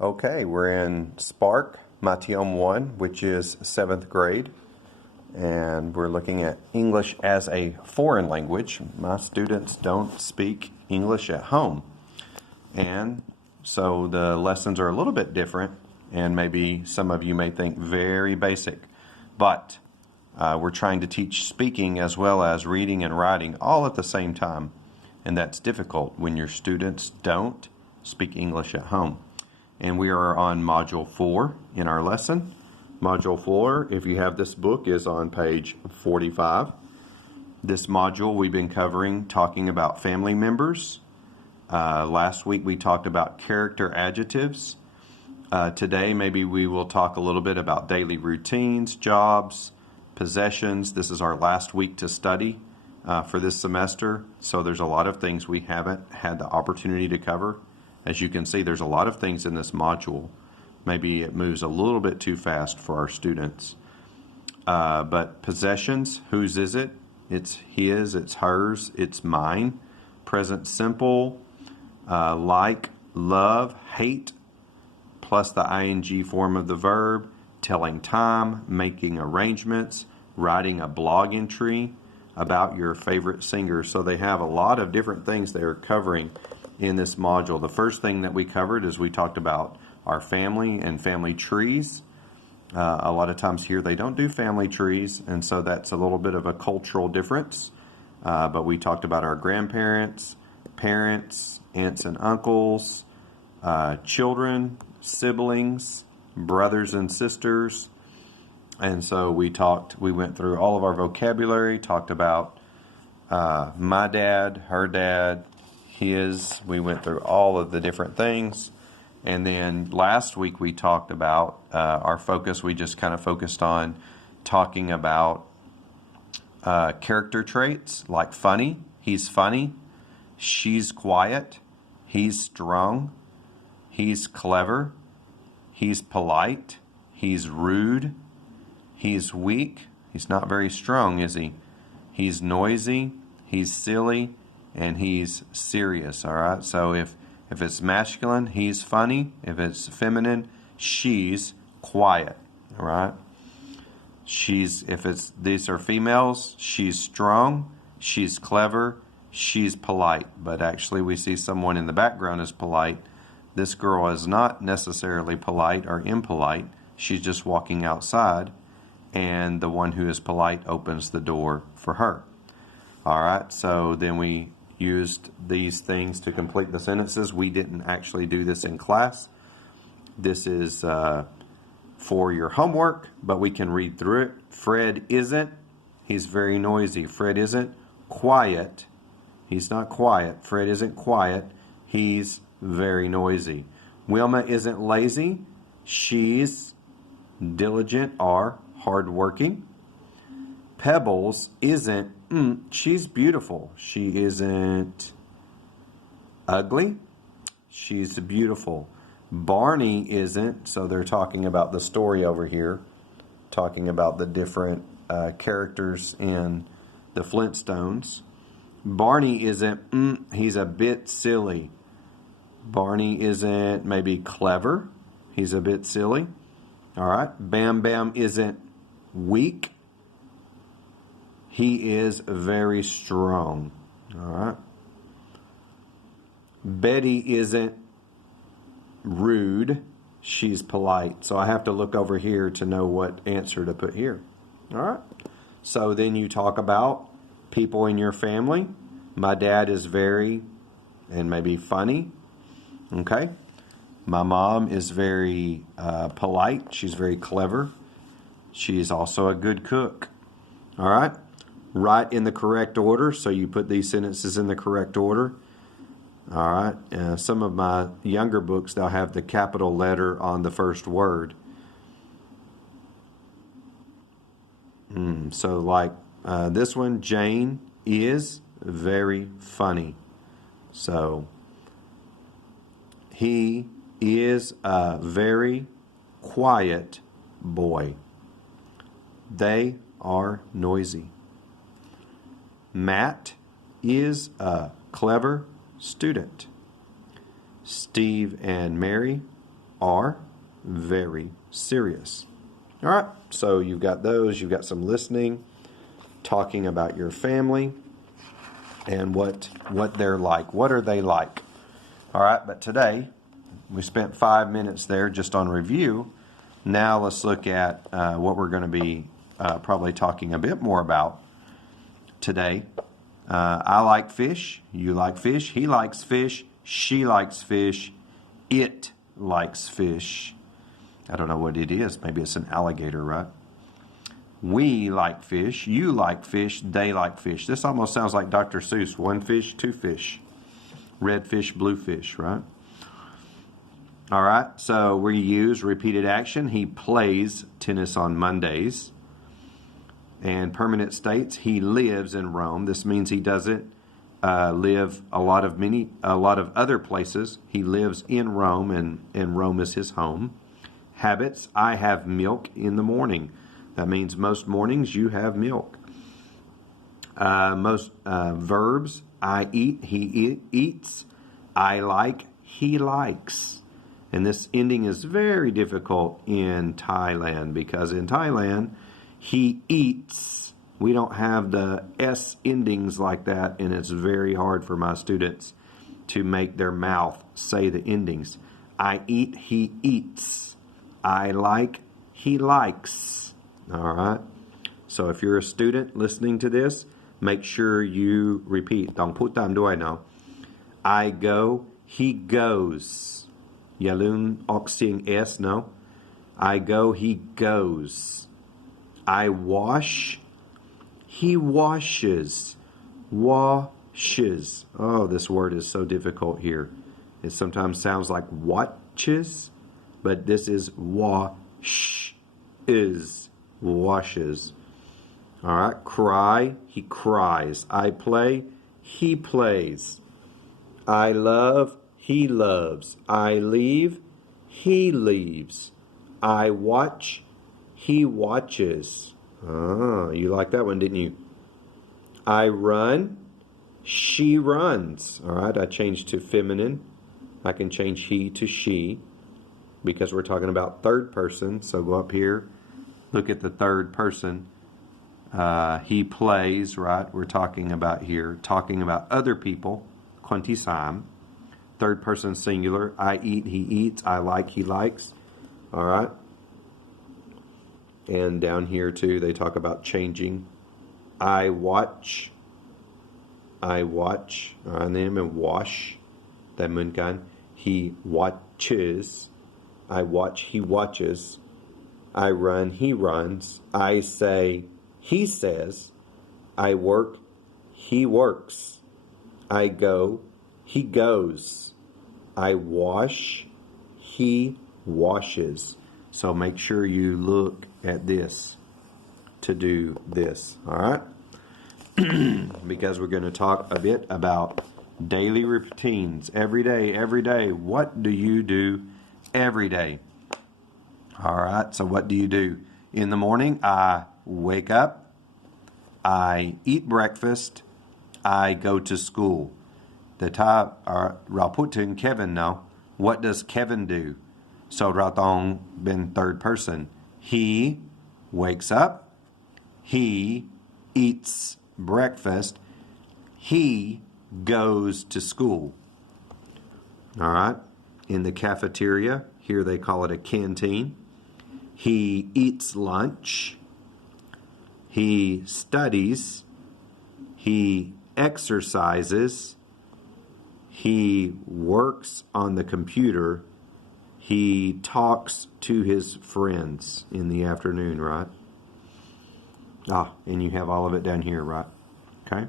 Okay, we're in Spark, Matium 1, which is 7th grade, and we're looking at English as a foreign language. My students don't speak English at home, and so the lessons are a little bit different, and maybe some of you may think very basic, but we're trying to teach speaking as well as reading and writing all at the same time, and that's difficult when your students don't speak English at home. And we are on Module 4 in our lesson. Module 4, if you have this book, is on page 45. This module we've been talking about family members. Last week we talked about character adjectives. Today maybe we will talk a little bit about daily routines, jobs, possessions. This is our last week to study for this semester, so there's a lot of things we haven't had the opportunity to cover. As you can see, there's a lot of things in this module. Maybe it moves a little bit too fast for our students. But possessions, whose is it? It's his, it's hers, it's mine. Present simple, like, love, hate, plus the ing form of the verb, telling time, making arrangements, writing a blog entry about your favorite singer. So they have a lot of different things they are covering in this module. The first thing that we covered is we talked about our family and family trees. A lot of times here they don't do family trees, and so that's a little bit of a cultural difference. But we talked about our grandparents, parents, aunts and uncles, children, siblings, brothers and sisters. And so we went through all of our vocabulary, talked about my dad, her dad, his. We went through all of the different things. And then last week we talked about our focus. We just kind of focused on talking about character traits like funny. He's funny. She's quiet. He's strong. He's clever. He's polite. He's rude. He's weak. He's not very strong, is he? He's noisy. He's silly. And he's serious, all right? So if it's masculine, he's funny. If it's feminine, she's quiet, all right? If these are females, she's strong, she's clever, she's polite. But actually we see someone in the background is polite. This girl is not necessarily polite or impolite. She's just walking outside, and the one who is polite opens the door for her. All right, so then we used these things to complete the sentences. We didn't actually do this in class. This is for your homework, but we can read through it. Fred isn't. He's very noisy. Fred isn't quiet. He's not quiet. Fred isn't quiet. He's very noisy. Wilma isn't lazy. She's diligent or hardworking. Pebbles isn't, she's beautiful. She isn't ugly. She's beautiful. Barney isn't, so they're talking about the story over here, talking about the different characters in the Flintstones. Barney isn't, he's a bit silly. Barney isn't maybe clever. He's a bit silly. All right. Bam Bam isn't weak. He is very strong. All right. Betty isn't rude. She's polite. So I have to look over here to know what answer to put here. All right. So then you talk about people in your family. My dad is very, and maybe funny. Okay. My mom is very polite. She's very clever. She's also a good cook. All right. Write in the correct order, so you put these sentences in the correct order. All right. Some of my younger books, they'll have the capital letter on the first word. So like this one, Jane is very funny. So he is a very quiet boy. They are noisy. Matt is a clever student. Steve and Mary are very serious. All right, so you've got those. You've got some listening, talking about your family, and what they're like. What are they like? All right, but today we spent 5 minutes there just on review. Now let's look at what we're going to be probably talking a bit more about today. I like fish. You like fish. He likes fish. She likes fish. It likes fish. I don't know what it is. Maybe it's an alligator, right? We like fish. You like fish. They like fish. This almost sounds like Dr. Seuss. One fish, two fish. Red fish, blue fish, right? All right, so we use repeated action. He plays tennis on Mondays. And permanent states, he lives in Rome. This means he doesn't live a lot of other places. He lives in Rome, and Rome is his home. Habits, I have milk in the morning. That means most mornings you have milk. Most verbs, I eat, he eats. I like, he likes. And this ending is very difficult in Thailand because in Thailand, he eats. We don't have the S endings like that, and it's very hard for my students to make their mouth say the endings. I eat, he eats. I like, he likes. All right? So if you're a student listening to this, make sure you repeat. Don't put tamด้วย now. I go, he goes. อย่าลืมออกเสียง S, no? I go, he goes. I wash, he washes. Washes. Oh, this word is so difficult here. It sometimes sounds like watches, but this is wash is washes. All right, cry, he cries. I play, he plays. I love, he loves. I leave, he leaves. I watch, he watches. Ah, you like that one, didn't you? I run, she runs. All right, I changed to feminine. I can change he to she because we're talking about third person. So go up here, look at the third person. He plays, right? We're talking about here, talking about other people. คนที่สาม Third person singular. I eat, he eats. I like, he likes. All right. And down here too, they talk about changing. I watch. I watch. And then wash. แต่เหมือนกัน He watches. I watch, he watches. I run, he runs. I say, he says. I work, he works. I go, he goes. I wash, he washes. So make sure you look at this to do this, all right? Because we're going to talk a bit about daily routines. Every day. What do you do every day? All right, so what do you do? In the morning, I wake up. I eat breakfast. I go to school. แต่ถ้าเราพูดถึง Kevin now, what does Kevin do? So เราต้องเป็น third person. He wakes up. He eats breakfast. He goes to school. All right. In the cafeteria, here they call it a canteen. He eats lunch. He studies. He exercises. He works on the computer. He talks to his friends in the afternoon, right? And you have all of it down here, right? Okay?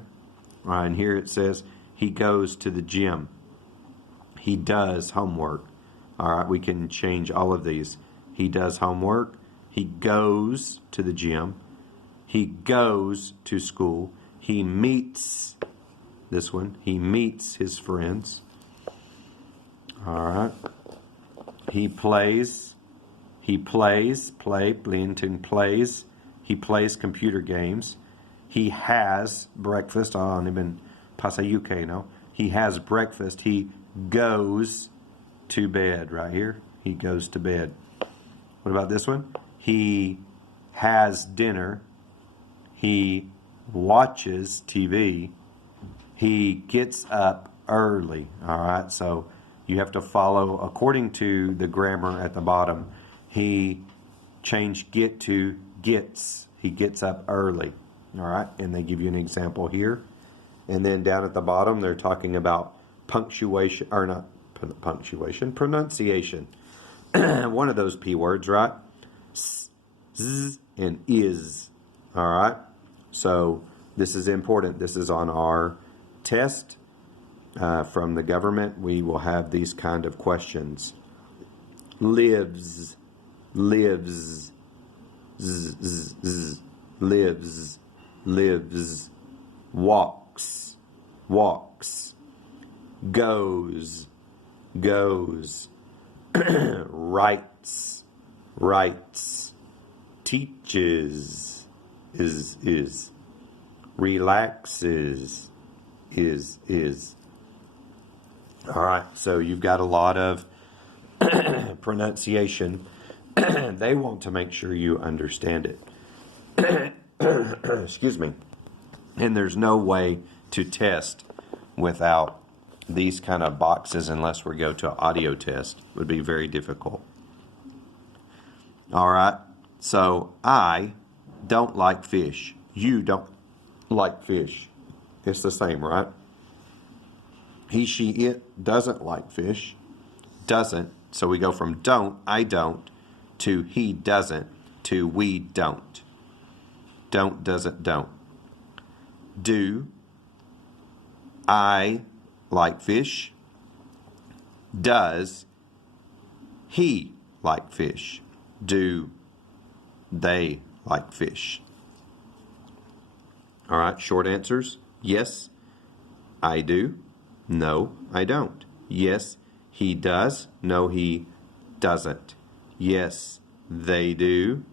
All right, and here it says he goes to the gym. He does homework. All right, we can change all of these. He does homework. He goes to the gym. He goes to school. He meets, this one, he meets his friends. All right. He plays, play, Blinton plays. He plays computer games. He has breakfast. Even pasa UK, no? He has breakfast. He goes to bed, right here. He goes to bed. What about this one? He has dinner. He watches TV. He gets up early. All right, so you have to follow according to the grammar at the bottom. He changed get to gets. He gets up early. All right, and they give you an example here. And then down at the bottom, they're talking about punctuation, or not punctuation, pronunciation. One of those P words, right? S, z, and is. All right, so this is important. This is on our test from the government. We will have these kind of questions. Lives, lives, z, z, z, lives, lives. Walks, walks. Goes, goes. Writes, writes. Teaches, is. Relaxes, is. All right, so you've got a lot of pronunciation. They want to make sure you understand it. Excuse me. And there's no way to test without these kind of boxes unless we go to an audio test. It would be very difficult. All right, so I don't like fish. You don't like fish. It's the same, right? He, she, it doesn't like fish. Doesn't. So we go from don't, I don't, to he doesn't, to we don't. Don't, doesn't, don't. Do I like fish? Does he like fish? Do they like fish? All right, short answers. Yes, I do. No, I don't. Yes, he does. No, he doesn't. Yes, they do.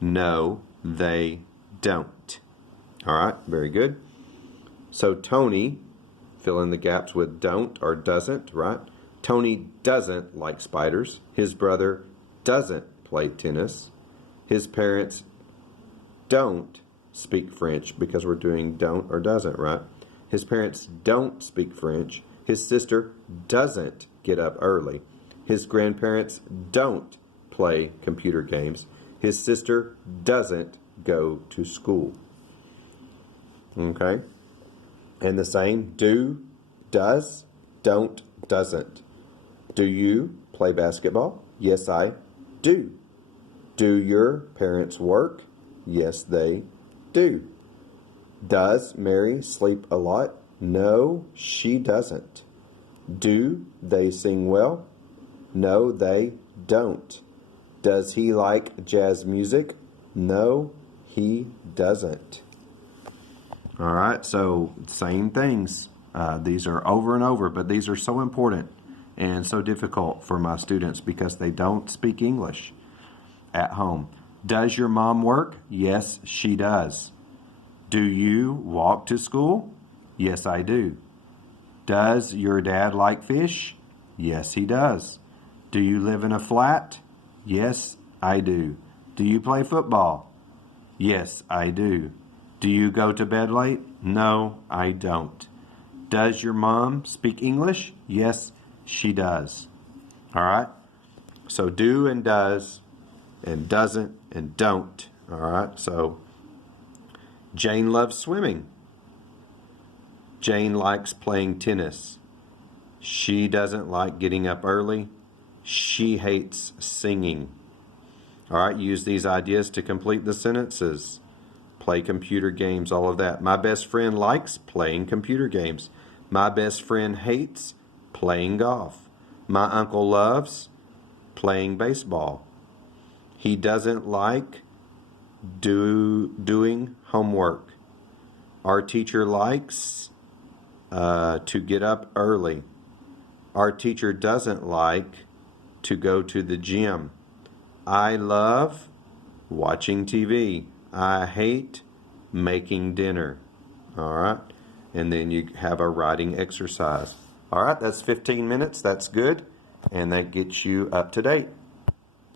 No, they don't. All right, very good. So Tony, fill in the gaps with don't or doesn't, right? Tony doesn't like spiders. His brother doesn't play tennis. His parents don't speak French, because we're doing don't or doesn't, right? His parents don't speak French. His sister doesn't get up early. His grandparents don't play computer games. His sister doesn't go to school. Okay? And the same, do, does, don't, doesn't. Do you play basketball? Yes, I do. Do your parents work? Yes, they do. Does Mary sleep a lot? No, she doesn't. Do they sing well? No, they don't. Does he like jazz music? No, he doesn't. All right, so same things. These are over and over, but these are so important and so difficult for my students because they don't speak English at home. Does your mom work? Yes, she does. Do you walk to school? Yes, I do. Does your dad like fish? Yes, he does. Do you live in a flat? Yes, I do. Do you play football? Yes, I do. Do you go to bed late? No, I don't. Does your mom speak English? Yes, she does. All right? So do and does and doesn't and don't. All right? So Jane loves swimming. Jane likes playing tennis. She doesn't like getting up early. She hates singing. All right, use these ideas to complete the sentences. Play computer games, all of that. My best friend likes playing computer games. My best friend hates playing golf. My uncle loves playing baseball. He doesn't like doing homework. Our teacher likes to get up early. Our teacher doesn't like to go to the gym. I love watching TV. I hate making dinner. All right? And then you have a writing exercise. All right, that's 15 minutes. That's good. and that gets you up to date.